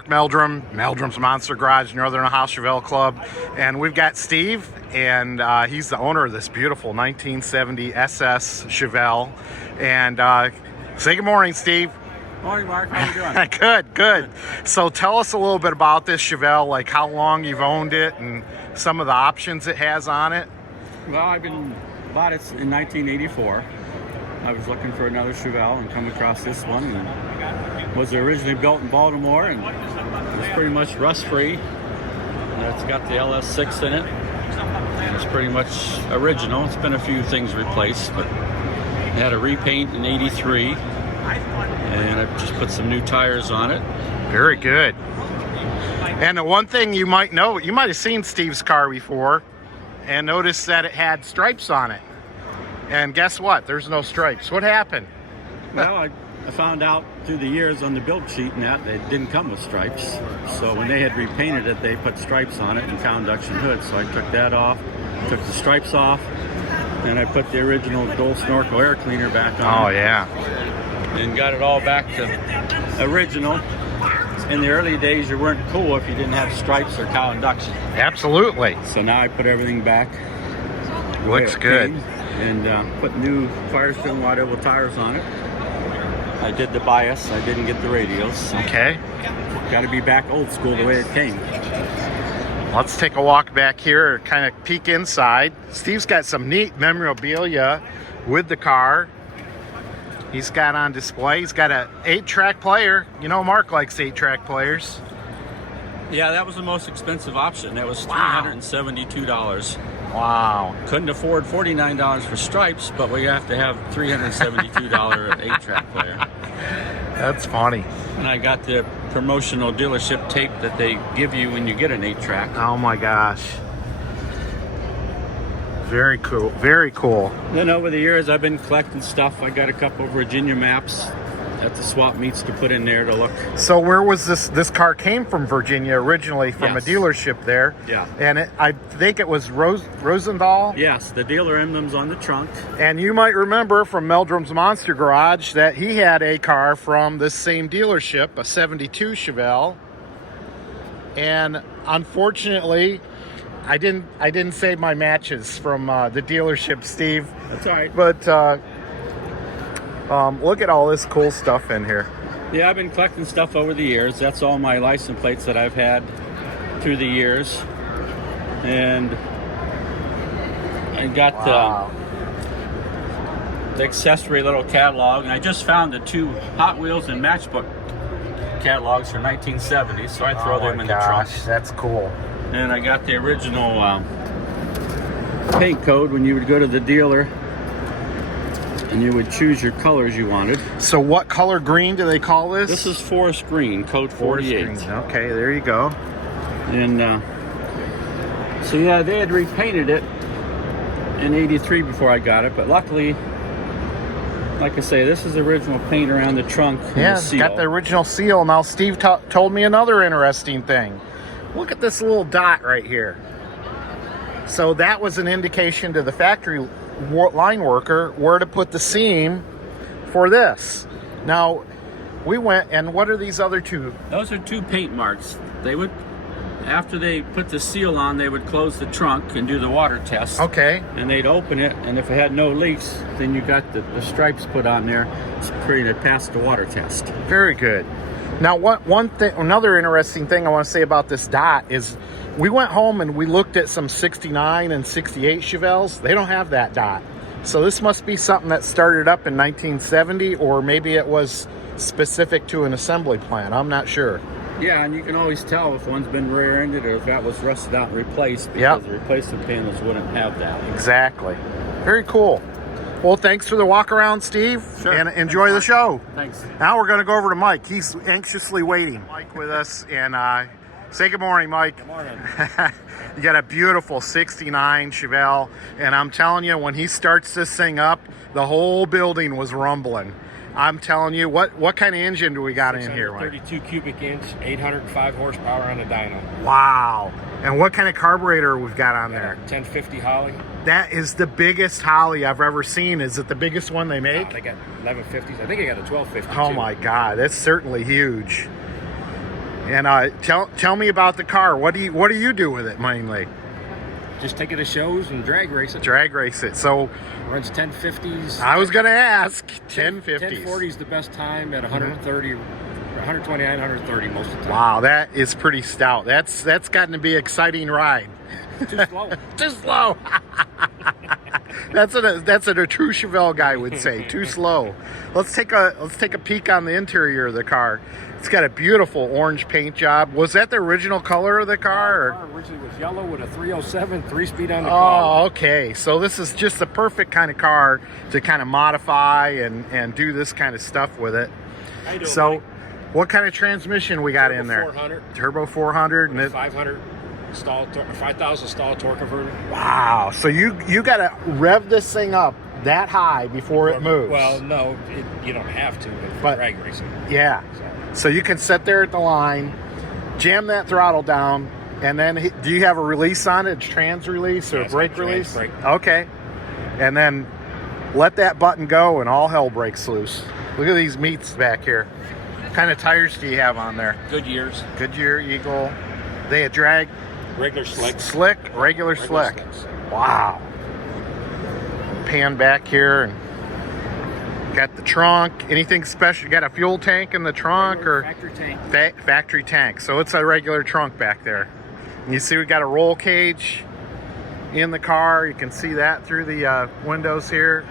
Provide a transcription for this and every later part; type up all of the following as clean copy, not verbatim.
Mark Meldrum, Meldrum's Monster Garage, Northern Ohio Chevelle Club, and we've got Steve, and he's the owner of this beautiful 1970 SS Chevelle. And say good morning, Steve. Morning, Mark. How you doing? Good. So tell us a little bit about this Chevelle, like how long you've owned it and some of the options it has on it. Well, bought it in 1984. I was looking for another Chevelle and come across this one. And was originally built in Baltimore and it's pretty much rust-free. It's got the LS6 in it. And it's pretty much original. It's been a few things replaced, but it had a repaint in '83. And I just put some new tires on it. Very good. And the one thing you might know, you might have seen Steve's car before and noticed that it had stripes on it. And guess what? There's no stripes. What happened? Well, I found out through the years on the build sheet and that it didn't come with stripes. So when they had repainted it, they put stripes on it and conduction hood. So I took that off, took the stripes off, and I put the original Dole Snorkel air cleaner back on. Oh, yeah. And got it all back to original. In the early days, you weren't cool if you didn't have stripes or cow induction. Absolutely. So now I put everything back. Looks good. And put new Firestone wide oval tires on it. I did the bias. I didn't get the radials. Okay. Got to be back old school the way it came. Let's take a walk back here, kind of peek inside. Steve's got some neat memorabilia with the car. He's got on display. He's got an 8-track player. You know, Mark likes 8-track players. Yeah, that was the most expensive option. That was $372. Wow. Couldn't afford $49 for stripes, but we have to have $372 8-track player. That's funny. And I got the promotional dealership tape that they give you when you get an 8-track. Oh my gosh. Very cool. Very cool. Then over the years, I've been collecting stuff. I got a couple of Virginia maps at the swap meets to put in there to look. So where was this car came from? Virginia originally, from Yes. a dealership there. Yeah. And I think it was Rosendahl. Yes, the dealer emblem's on the trunk. And you might remember from Meldrum's Monster Garage that he had a car from this same dealership, a 72 Chevelle. And unfortunately, I didn't save my matches from the dealership, Steve. That's all right. But look at all this cool stuff in here. Yeah, I've been collecting stuff over the years. That's all my license plates that I've had through the years. And I got the accessory little catalog. And I just found the 2 Hot Wheels and Matchbook catalogs from 1970. So I throw them in the trunk. That's cool. And I got the original paint code when you would go to the dealer and you would choose your colors you wanted. So what color green do they call this? This is forest green, code 48. Forest green. Okay, there you go. And so yeah, they had repainted it in '83 before I got it, but luckily, like I say, this is the original paint around the trunk. Yeah, the it's seal. got the original seal. Now Steve told me another interesting thing. Look at this little dot right here. So that was an indication to the factory line worker where to put the seam for this. Now, we went, and what are these other 2? Those are 2 paint marks. They would, after they put the seal on, they would close the trunk and do the water test. Okay. And they'd open it, and if it had no leaks, then you got the stripes put on there, to pass the water test. Very good. Now, another interesting thing I want to say about this dot is we went home and we looked at some 69 and 68 Chevelles. They don't have that dot. So this must be something that started up in 1970, or maybe it was specific to an assembly plant. I'm not sure. Yeah, and you can always tell if one's been rear-ended or if that was rusted out and replaced, because the replacement panels wouldn't have that. Exactly. Very cool. Well, thanks for the walk around, Steve, and enjoy the show. Thanks. Now we're going to go over to Mike. He's anxiously waiting. Mike with us, and say good morning, Mike. Good morning. You got a beautiful 69 Chevelle, and I'm telling you, when he starts this thing up, the whole building was rumbling. I'm telling you, what kind of engine do we got in here, Mike? 32 cubic inch, 805 horsepower on the dyno. Wow. And what kind of carburetor we've got on there? 1050 Holly. That is the biggest Holly I've ever seen. Is it the biggest one they make? They got 1150s. I think they got a 1250. Oh too. my God, that's certainly huge. And tell me about the car. What do you do with it mainly? Just take it to shows and drag race it. Drag race it. So Runs 1050s. I was gonna ask 1050s. 1040 is the best time at 130, 129, 130 most of the time. Wow, that is pretty stout. That's gotten to be an exciting ride. Too slow. Too slow. That's what a true Chevelle guy would say. Too slow. Let's take a peek on the interior of the car. It's got a beautiful orange paint job. Was that the original color of the car? The car originally was yellow with a 307 3-speed on the Oh, car. okay. So this is just the perfect kind of car to kind of modify and do this kind of stuff with it. How you doing, So, Mike? what kind of transmission we got in there? 400, Turbo 400 and it, 500 5,000 stall torque converter. wow. So you got to rev this thing up that high before it moves. Well, no, you don't have to for But- drag racing. Yeah. So you can sit there at the line, jam that throttle down, and then do you have a release on it? Trans release or Yeah, it's brake got a trans release? brake. Okay. And then let that button go and all hell breaks loose. Look at these meats back here. What kind of tires do you have on there? Good years. Goodyear, Eagle. They a drag Regular slick. slick, regular slick. slicks. Wow. Pan back here and got the trunk. Anything special? You got a fuel tank in the trunk or Factory tank. factory tank? So it's a regular trunk back there. And you see we got a roll cage in the car. You can see that through the windows here.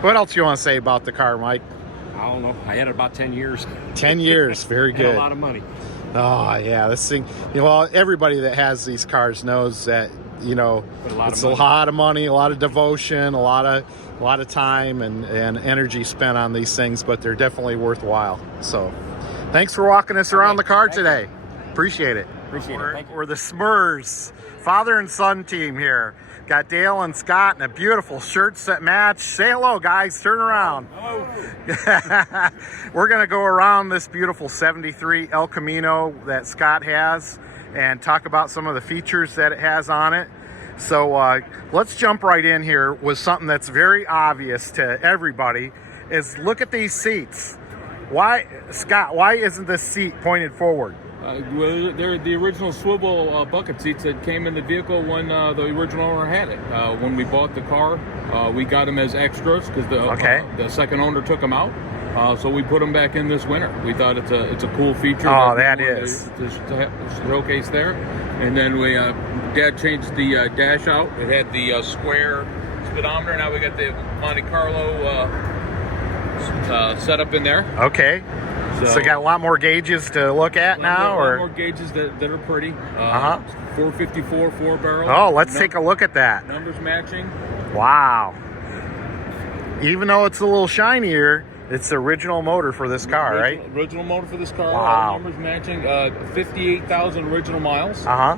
What else you want to say about the car, Mike? I don't know. I had it about 10 years. 10 years, very And good. a lot of money. Oh yeah, this thing. Well, everybody that has these cars knows that it's a lot of money, a lot of devotion, a lot of time and energy spent on these things, but they're definitely worthwhile. So, thanks for walking us around the car today. Appreciate it. Appreciate it. Thank you. We're the Smurs, father and son team here. Got Dale and Scott in a beautiful shirts that match. Say hello, guys. Turn around. Hello. We're going to go around this beautiful 73 El Camino that Scott has and talk about some of the features that it has on it. So let's jump right in here with something that's very obvious to everybody is look at these seats. Why, Scott, why isn't this seat pointed forward? Well, they're the original swivel bucket seats that came in the vehicle when the original owner had it. When we bought the car, we got them as extras because the second owner took them out. So we put them back in this winter. We thought it's a cool feature. Oh, that that we wanted is. to showcase there. And then we Dad changed the dash out. It had the square speedometer. Now we got the Monte Carlo set up in there. Okay. So you got a lot more gauges to look at now, A lot or more gauges that are pretty. 454 4-barrel. oh, let's take a look at that. Numbers matching. Wow. Even though it's a little shinier, it's the original motor for this car, right? Original motor for this car. Wow. All numbers matching. 58,000 original miles. Uh-huh.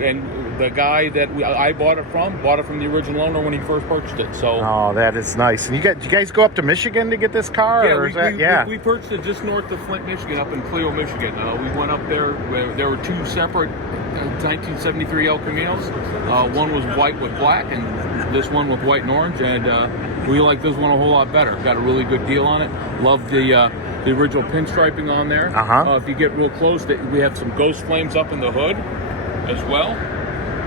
And the guy that I bought it from the original owner when he first purchased it. So. Oh, that is nice. And did you guys go up to Michigan to get this car? Yeah, or is that, we purchased it just north of Flint, Michigan, up in Clio, Michigan. We went up there. There were two separate 1973 El Caminos. One was white with black, and this one with white and orange. And we like this one a whole lot better. Got a really good deal on it. Love the original pinstriping on there. If you get real close, we have some ghost flames up in the hood as well.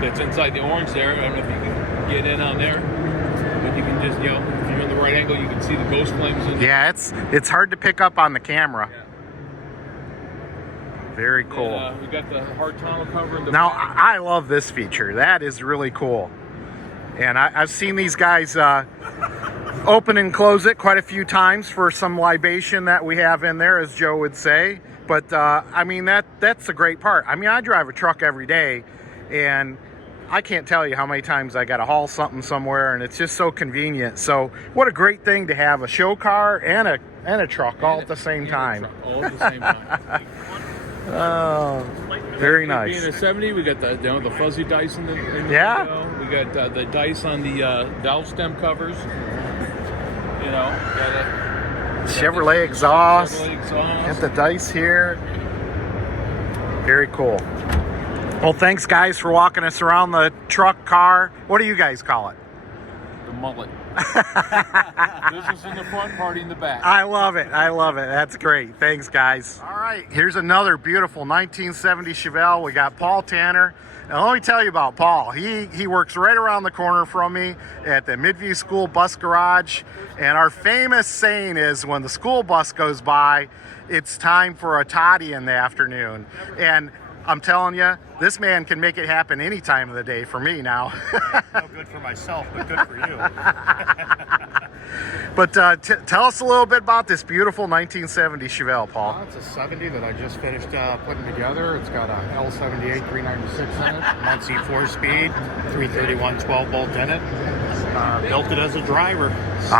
That's inside the orange there. I don't know if you can get in on there, but you can just, if you're in the right angle, you can see the ghost flames in there. Yeah, it's hard to pick up on the camera. Yeah. Very cool. And, we got the hard tonneau cover in the Now, back. I love this feature. That is really cool. And I've seen these guys open and close it quite a few times for some libation that we have in there, as Joe would say. But, I mean, that's the great part. I mean, I drive a truck every day, and I can't tell you how many times I got to haul something somewhere, and it's just so convenient. So what a great thing to have a show car and a truck all at the same time. All at the same time. Oh, very nice. Being a 70, we got the fuzzy dice in the Yeah. window. We got the dice on the valve stem covers. Got a Chevrolet exhaust. Chevrolet exhaust. Got the dice here. Very cool. Well, thanks guys for walking us around the truck car. What do you guys call it? The mullet. Business in the front, party in the back. I love it. I love it. That's great. Thanks, guys. All right, here's another beautiful 1970 Chevelle. We got Paul Tanner. And let me tell you about Paul. He works right around the corner from me at the Midview School Bus Garage. And our famous saying is, when the school bus goes by, it's time for a toddy in the afternoon. And I'm telling you, this man can make it happen any time of the day for me now. No good for myself, but good for you. But tell us a little bit about this beautiful 1970 Chevelle, Paul. It's a 70 that I just finished putting together. It's got a L78 396 in it, 1C 4-speed, 331 12-bolt in it. Built it as a driver. So,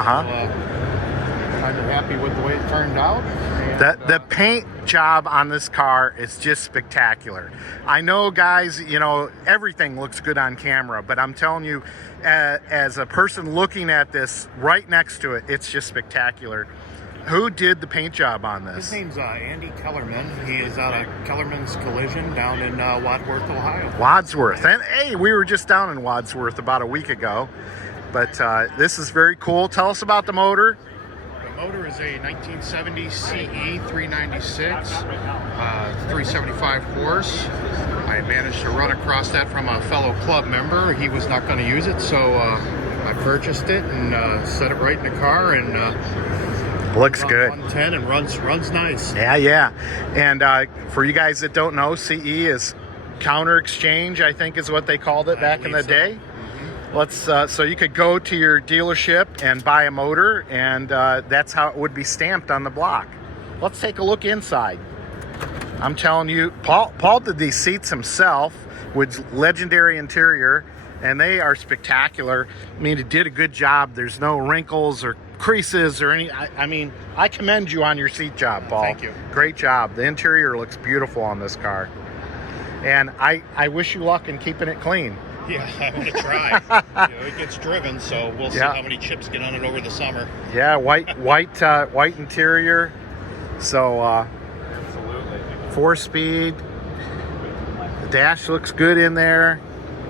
kind of happy with the way it turned out. And, The paint job on this car is just spectacular. I know, guys, you know, everything looks good on camera, but I'm telling you, as a person looking at this right next to it, it's just spectacular. Who did the paint job on this? His name's Andy Kellerman. He is out of Kellerman's Collision down in Wadsworth, Ohio. Wadsworth. And hey, we were just down in Wadsworth about a week ago. But this is very cool. Tell us about the motor. The motor is a 1970 CE 396, 375 horse. I managed to run across that from a fellow club member. He was not going to use it, so I purchased it and set it right in the car, and Looks good. 110 and runs nice. Yeah. And for you guys that don't know, CE is counter exchange, I think is what they called it back in the day. Let's so you could go to your dealership and buy a motor, and that's how it would be stamped on the block. Let's take a look inside. I'm telling you, Paul did these seats himself with legendary interior, and they are spectacular. I mean, he did a good job. There's no wrinkles or creases or any. I mean, I commend you on your seat job, Paul. Thank you. Great job. The interior looks beautiful on this car, and I wish you luck in keeping it clean. Yeah, I'm going to try. It gets driven, so we'll see how many chips get on it over the summer. Yeah, white interior. So Absolutely. 4-speed. The dash looks good in there.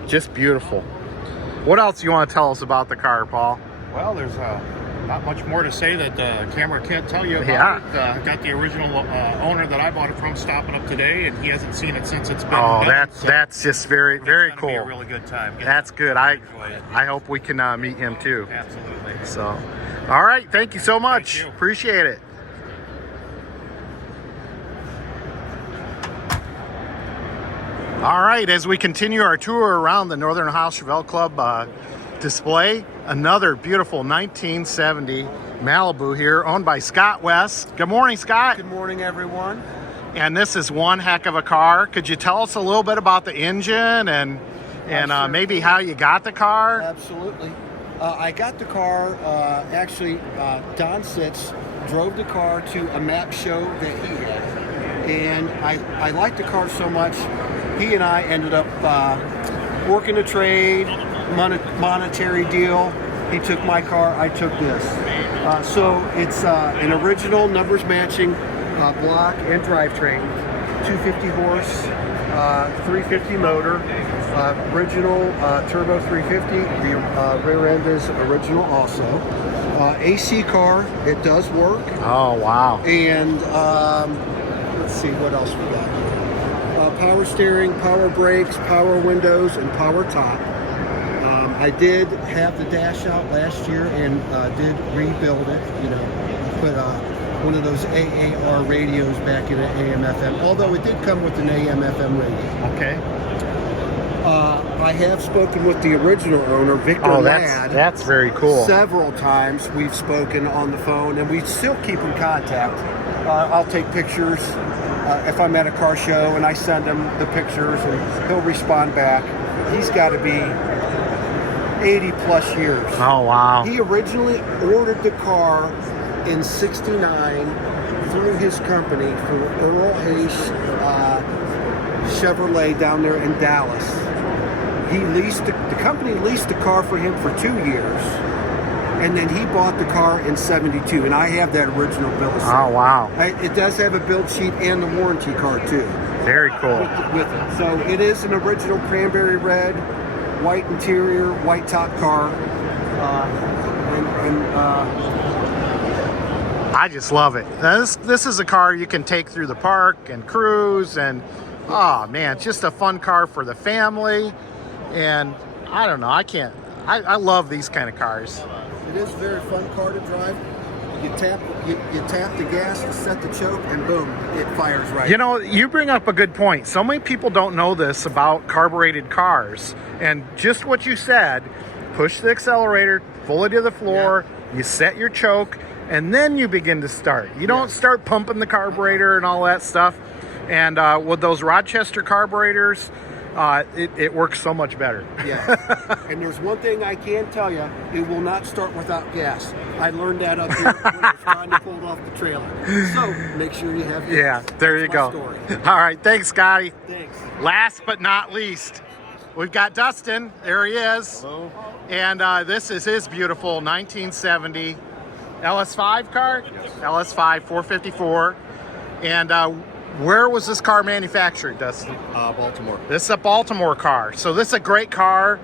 Just beautiful. What else do you want to tell us about the car, Paul? Well, there's not much more to say that the camera can't tell you about it. Got the original owner that I bought it from stopping up today, and he hasn't seen it since it's been done. That's just very It's cool. gonna be a really good time. That's good. I Enjoy it. hope we can meet him too. Absolutely. So, all right. Thank you so much. Thank you. Appreciate it. All right, as we continue our tour around the Northern Ohio Chevelle Club display, another beautiful 1970 Malibu here, owned by Scott West. Good morning, Scott. Good morning, everyone. And this is one heck of a car. Could you tell us a little bit about the engine and Sure. maybe how you got the car? Absolutely. I got the car, actually, Don Sitz drove the car to a map show that he had. And I liked the car so much, he and I ended up working a trade, monetary deal. He took my car, I took this. So it's an original numbers matching block and drivetrain, 250 horse, 350 motor, original turbo 350. The rear end is original also. AC car, it does work. Oh, wow. And let's see what else we got. Power steering, power brakes, power windows, and power top. I did have the dash out last year and did rebuild it. Put one of those AAR radios back in an AM/FM. Although it did come with an AM/FM radio. Okay. I have spoken with the original owner, Victor Oh, Ladd. that's very cool. Several times we've spoken on the phone, and we still keep in contact. I'll take pictures if I'm at a car show, and I send him the pictures, and he'll respond back. He's got to be 80 plus years. Oh, wow. He originally ordered the car in '69 through his company for Earl Hayes Chevrolet down there in Dallas. He leased the company leased the car for him for 2 years, and then he bought the car in '72. And I have that original bill of sale. Oh, wow. It does have a build sheet and the warranty card too Very cool. with it. So it is an original cranberry red, white interior, white top car. And And I just love it. Now, this is a car you can take through the park and cruise, and oh man, it's just a fun car for the family. And I don't know, I love these kind of cars. it is a very fun car to drive. You tap the gas to set the choke, and boom, it fires right. You know, you bring up a good point. So many people don't know this about carbureted cars. And just what you said, push the accelerator fully to the floor, you set your choke, and then you begin to start. You don't start pumping the carburetor and all that stuff. And with those Rochester carburetors, it works so much better. Yeah. And there's one thing I can tell you, it will not start without gas. I learned that up here when I was trying to pull it off the trailer. So make sure you have gas. Yeah, there you go. Story. All right, thanks, Scotty. Thanks. Last but not least, we've got Dustin. There he is. Hello. And this is his beautiful 1970 LS5 car? Yes. LS5 454. And where was this car manufactured, Dustin? Baltimore. This is a Baltimore car. So this is a great car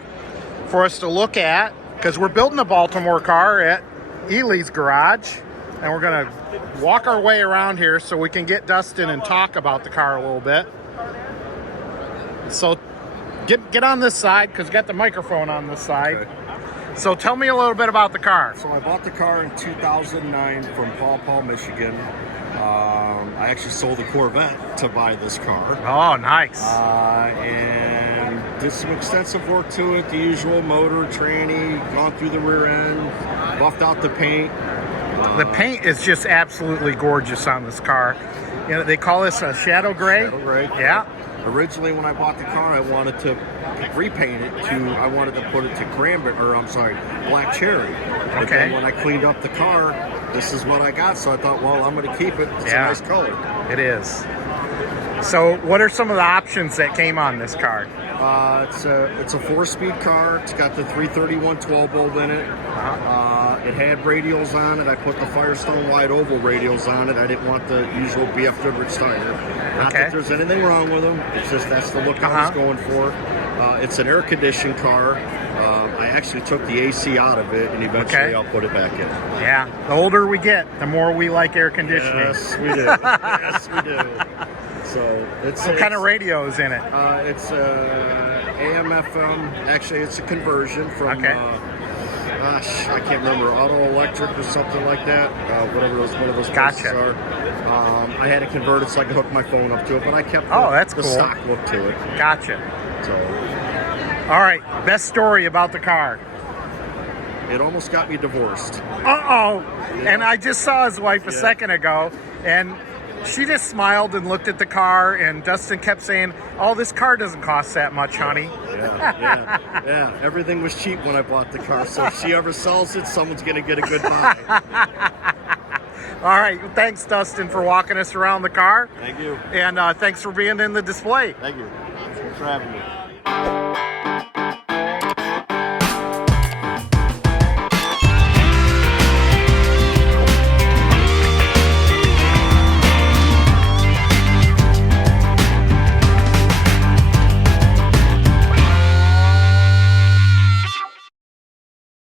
for us to look at because we're building a Baltimore car at Ely's garage. And we're going to walk our way around here so we can get Dustin and talk about the car a little bit. So get on this side because we got the microphone on this side. Okay. So tell me a little bit about the car. So I bought the car in 2009 from Paw Paw, Michigan. I actually sold a Corvette to buy this car. Oh, nice. And did some extensive work to it, the usual motor, tranny, gone through the rear end, buffed out the paint. The paint is just absolutely gorgeous on this car. You know, they call this a shadow gray. Shadow gray. Yeah. Originally, when I bought the car, I wanted to repaint it I wanted to put it to black cherry. But Okay. then when I cleaned up the car, this is what I got. So I thought, well, I'm going to keep it. It's a nice color. It is. So what are some of the options that came on this car? It's a 4-speed car. It's got the 331 12-bolt in it. It had radials on it. I put the Firestone wide oval radials on it. I didn't want the usual BF Goodrich tire. Not that there's anything wrong with them. It's just that's the look I was going for. It's an air-conditioned car. I actually took the AC out of it, and eventually I'll put it back in. Yeah. The older we get, the more we like air conditioning. Yes, we do. Yes, we do. So What kind of radio is in it? It's AM FM. Actually, it's a conversion from. I can't remember, auto electric or something like that. Whatever one of those places are. I had it converted so I could hook my phone up to it, but I kept the stock look to it. Gotcha. So. All right, best story about the car. It almost got me divorced. Uh-oh. Yeah. And I just saw his wife a second ago, and she just smiled and looked at the car, and Dustin kept saying, oh, this car doesn't cost that much, honey. Yeah. Everything was cheap when I bought the car, so if she ever sells it, someone's going to get a good buy. All right, well, thanks, Dustin, for walking us around the car. Thank you. And thanks for being in the display. Thank you. Thanks for having me.